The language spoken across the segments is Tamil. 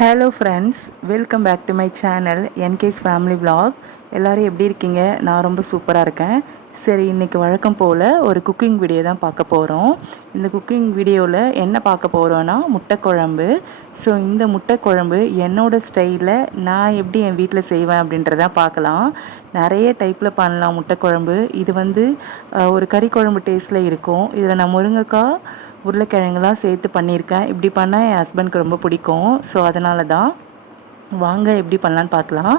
Hello friends, welcome back to my channel என்கேஸ் ஃபேமிலி vlog. எல்லோரும் எப்படி இருக்கீங்க? நான் ரொம்ப சூப்பராக இருக்கேன். சரி, இன்றைக்கி வழக்கம் போல் ஒரு குக்கிங் வீடியோ தான் பார்க்க போகிறோம். இந்த குக்கிங் வீடியோவில் என்ன பார்க்க போகிறோன்னா முட்டை குழம்பு. ஸோ இந்த முட்டை குழம்பு என்னோடய ஸ்டைலில் நான் எப்படி என் வீட்டில் செய்வேன் அப்படின்றத பார்க்கலாம். நிறைய டைப்பில் பண்ணலாம் முட்டை குழம்பு. இது வந்து ஒரு கறி குழம்பு டேஸ்ட்டில் இருக்கும். இதில் நான் முருங்கைக்காய், உருளைக்கிழங்குலாம் சேர்த்து பண்ணியிருக்கேன். இப்படி பண்ணால் என் ஹஸ்பண்ட்க்கு ரொம்ப பிடிக்கும். ஸோ அதனால தான் வாங்க எப்படி பண்ணலான்னு பார்க்கலாம்.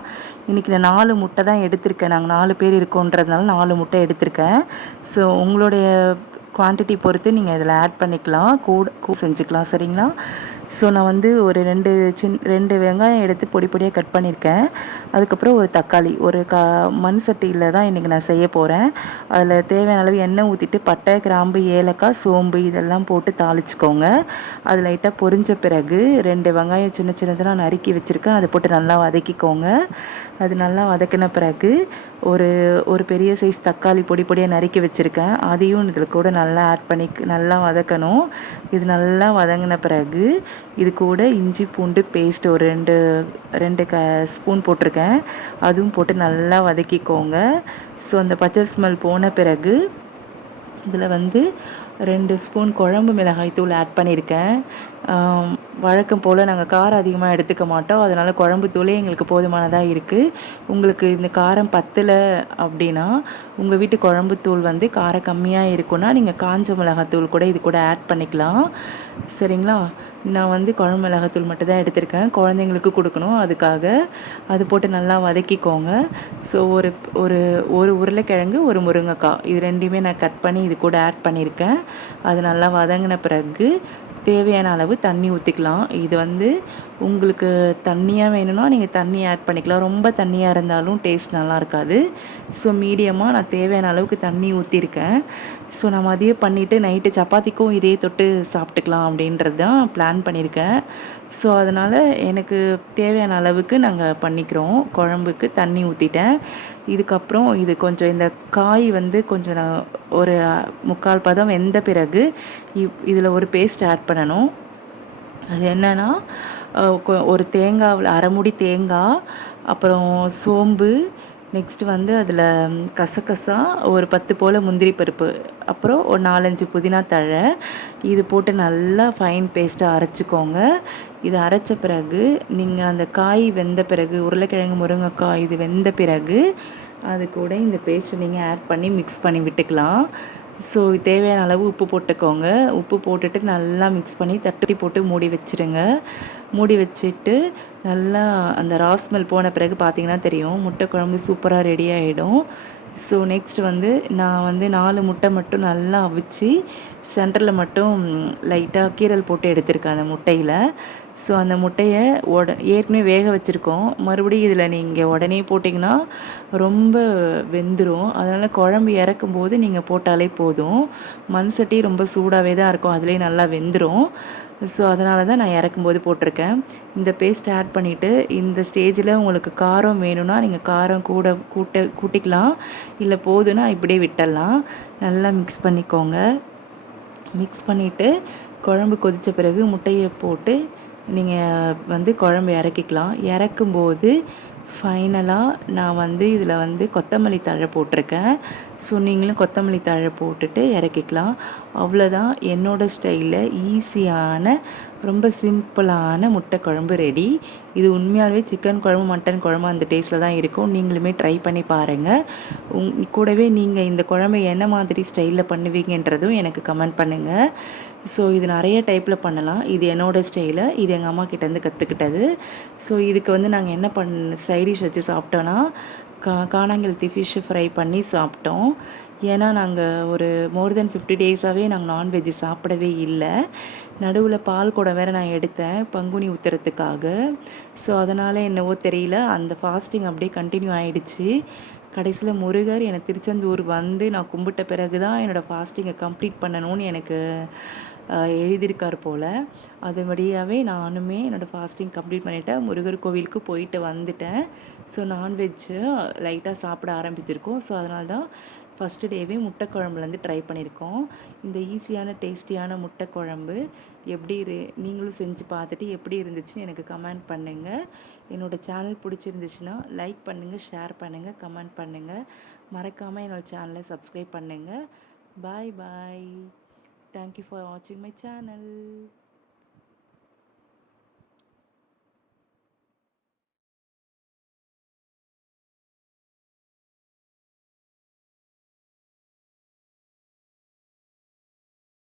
இன்றைக்கி நான் 4 முட்டை தான் எடுத்திருக்கேன். நாங்கள் 4 பேர் இருக்கோன்றதுனால 4 முட்டை எடுத்திருக்கேன். ஸோ உங்களுடைய குவான்டிட்டி பொறுத்து நீங்கள் இதில் ஆட் பண்ணிக்கலாம், கூட செஞ்சுக்கலாம். சரிங்களா? ஸோ நான் வந்து ஒரு 2 வெங்காயம் எடுத்து பொடி பொடியாக கட் பண்ணியிருக்கேன். அதுக்கப்புறம் ஒரு தக்காளி, ஒரு மண் சட்டியில் தான் இன்றைக்கி நான் செய்ய போகிறேன். அதில் தேவையான அளவு எண்ணெய் ஊற்றிட்டு பட்டை, கிராம்பு, ஏலக்காய், சோம்பு இதெல்லாம் போட்டு தாளிச்சிக்கோங்க. அது லைட்டாக பொரிஞ்ச பிறகு 2 வெங்காயம் சின்ன சின்னதாக நறுக்கி வச்சுருக்கேன். அதை போட்டு நல்லா வதக்கிக்கோங்க. அது நல்லா வதக்கின பிறகு ஒரு பெரிய சைஸ் தக்காளி பொடி பொடியாக நறுக்கி வச்சுருக்கேன். அதையும் இதில் கூட நல்லா ஆட் பண்ணி நல்லா வதக்கணும். இது நல்லா வதங்கின பிறகு இது கூட இஞ்சி பூண்டு பேஸ்ட் ஒரு 2 ஸ்பூன் போட்டிருக்கேன். அதுவும் போட்டு நல்லா வதக்கிக்கோங்க. ஸோ அந்த பச்சை ஸ்மெல் போன பிறகு இதில் வந்து 2 ஸ்பூன் குழம்பு மிளகாய் தூள் ஆட் பண்ணியிருக்கேன். வழக்கம் போல் நாங்கள் காரம் அதிகமாக எடுத்துக்க மாட்டோம். அதனால் குழம்பு தூளே எங்களுக்கு போதுமானதாக இருக்குது. உங்களுக்கு இந்த காரம் பத்தலை அப்படின்னா உங்கள் வீட்டு குழம்பு தூள் வந்து காரம் கம்மியாக இருக்குன்னா நீங்கள் காஞ்ச மிளகாத்தூள் கூட இது கூட ஆட் பண்ணிக்கலாம். சரிங்களா? நான் வந்து குழம்பு மிளகாத்தூள் மட்டும் தான் எடுத்திருக்கேன். குழந்தைங்களுக்கு கொடுக்கணும், அதுக்காக. அது போட்டு நல்லா வதக்கிக்கோங்க. ஸோ ஒரு உருளைக்கிழங்கு, ஒரு முருங்கைக்காய் இது 2மே நான் கட் பண்ணி இது கூட ஆட் பண்ணியிருக்கேன். அது நல்லா வதங்கின பிறகு தேவையான அளவு தண்ணி ஊற்றிக்கலாம். இது வந்து உங்களுக்கு தண்ணியாக வேணும்னா நீங்கள் தண்ணி ஆட் பண்ணிக்கலாம். ரொம்ப தண்ணியாக இருந்தாலும் டேஸ்ட் நல்லா இருக்காது. ஸோ மீடியமாக நான் தேவையான அளவுக்கு தண்ணி ஊற்றிருக்கேன். ஸோ நான் மதியம் பண்ணிவிட்டு நைட்டு சப்பாத்திக்கும் இதே தொட்டு சாப்பிட்டுக்கலாம் அப்படின்றது தான் பிளான் பண்ணியிருக்கேன். ஸோ அதனால் எனக்கு தேவையான அளவுக்கு நாங்கள் பண்ணிக்கிறோம். குழம்புக்கு தண்ணி ஊற்றிட்டேன். இதுக்கப்புறம் இது கொஞ்சம் இந்த காய் வந்து கொஞ்சம் நான் ஒரு 3/4 பதம் வெந்த பிறகு இதில் ஒரு பேஸ்ட் ஆட் பண்ணணும். அது என்னென்னா ஒரு தேங்காவில் 1/2 மூடி தேங்காய், அப்புறம் சோம்பு, நெக்ஸ்ட்டு வந்து அதில் கசகசா, ஒரு 10 போல் முந்திரி பருப்பு, அப்புறம் ஒரு 4-5 புதினா தழை இது போட்டு நல்லா ஃபைன் பேஸ்ட்டாக அரைச்சிக்கோங்க. இது அரைச்ச பிறகு நீங்கள் அந்த காய் வெந்த பிறகு உருளைக்கிழங்கு, முருங்கைக்காய் இது வெந்த பிறகு அது கூட இந்த பேஸ்ட்டை நீங்கள் ஆட் பண்ணி மிக்ஸ் பண்ணி விட்டுக்கலாம். ஸோ தேவையான அளவு உப்பு போட்டுக்கோங்க. உப்பு போட்டுட்டு நல்லா மிக்ஸ் பண்ணி தட்டி போட்டு மூடி வச்சுருங்க. மூடி வச்சுட்டு நல்லா அந்த ராஸ்மெல் போன பிறகு பார்த்திங்கன்னா தெரியும், முட்டை குழம்பு சூப்பராக ரெடி ஆகிடும். ஸோ நெக்ஸ்ட் வந்து நான் வந்து 4 முட்டை மட்டும் நல்லா அவிச்சு சென்டரில் மட்டும் லைட்டாக கீரல் போட்டு எடுத்திருக்கேன் அந்த முட்டையில். ஸோ அந்த முட்டையை ஏற்கனவே வேக வச்சுருக்கோம். மறுபடியும் இதில் நீங்கள் உடனே போட்டிங்கன்னா ரொம்ப வெந்துடும். அதனால் குழம்பு இறக்கும்போது நீங்கள் போட்டாலே போதும். மண் சட்டி ரொம்ப சூடாகவே தான் இருக்கும், அதிலே நல்லா வெந்துடும். ஸோ அதனால தான் நான் இறக்கும்போது போட்டிருக்கேன். இந்த பேஸ்ட் ஆட் பண்ணிவிட்டு இந்த ஸ்டேஜில் உங்களுக்கு காரம் வேணும்னா நீங்கள் காரம் கூட்டிக்கலாம், இல்லை போதுன்னா இப்படியே விட்டுடலாம். நல்லா மிக்ஸ் பண்ணிக்கோங்க. மிக்ஸ் பண்ணிவிட்டு குழம்பு கொதித்த பிறகு முட்டையை போட்டு நீங்கள் வந்து குழம்பு இறக்கிக்கலாம். இறக்கும்போது ஃபைனலாக நான் வந்து இதில் வந்து கொத்தமல்லி தழை போட்டிருக்கேன். ஸோ நீங்களும் கொத்தமல்லி தழை போட்டுட்டு இறக்கிக்கலாம். அவ்வளோதான், என்னோடய ஸ்டைலில் ஈஸியான ரொம்ப சிம்பிளான முட்டை குழம்பு ரெடி. இது உண்மையாகவே சிக்கன் குழம்பு, மட்டன் குழம்பு அந்த டேஸ்ட்டில் தான் இருக்கும். நீங்களுமே ட்ரை பண்ணி பாருங்கள். கூடவே நீங்கள் இந்த குழம்பை என்ன மாதிரி ஸ்டைலில் பண்ணுவீங்கன்றதும் எனக்கு கமெண்ட் பண்ணுங்கள். ஸோ இது நிறைய டைப்பில் பண்ணலாம். இது என்னோடய ஸ்டைலு, இது எங்கள் அம்மா கிட்டேருந்து கற்றுக்கிட்டது. ஸோ இதுக்கு வந்து நாங்கள் என்ன சைடிஷ் வச்சு சாப்பிட்டோன்னா கானாங்கெளுத்தி ஃபிஷ்ஷு ஃப்ரை பண்ணி சாப்பிட்டோம். ஏன்னா நாங்கள் ஒரு மோர் தென் 50 டேஸாகவே நாங்கள் நான்வெஜ்ஜு சாப்பிடவே இல்லை. நடுவில் பால் குடம் வேறு நான் எடுத்தேன் பங்குனி உத்திரத்துக்காக. ஸோ அதனால் என்னவோ தெரியல, அந்த ஃபாஸ்டிங் அப்படியே கண்டினியூ ஆகிடுச்சு. கடைசியில் முருகர் என்னை திருச்செந்தூர் வந்து நான் கும்பிட்ட பிறகு தான் என்னோடய ஃபாஸ்டிங்கை கம்ப்ளீட் பண்ணணும்னு எனக்கு எழுதியிருக்கார் போல். அதுபடியாகவே நானுமே என்னோடய ஃபாஸ்டிங் கம்ப்ளீட் பண்ணிவிட்டேன். முருகர் கோவிலுக்கு போயிட்டு வந்துட்டேன். ஸோ நான்வெஜ்ஜு லைட்டாக சாப்பிட ஆரம்பிச்சிருக்கோம். ஸோ அதனால தான் ஃபஸ்ட்டு டேவே முட்டை குழம்புலேருந்து ட்ரை பண்ணியிருக்கோம். இந்த ஈஸியான டேஸ்டியான முட்டை குழம்பு எப்படி நீங்களும் செஞ்சு பார்த்துட்டு எப்படி இருந்துச்சுன்னு எனக்கு கமெண்ட் பண்ணுங்கள். என்னோடய சேனல் பிடிச்சிருந்துச்சுன்னா லைக் பண்ணுங்கள், ஷேர் பண்ணுங்கள், கமெண்ட் பண்ணுங்கள். மறக்காமல் என்னோடய சேனலை சப்ஸ்கிரைப் பண்ணுங்கள். பாய் பாய். தேங்க்யூ ஃபார் வாட்சிங் மை சேனல்.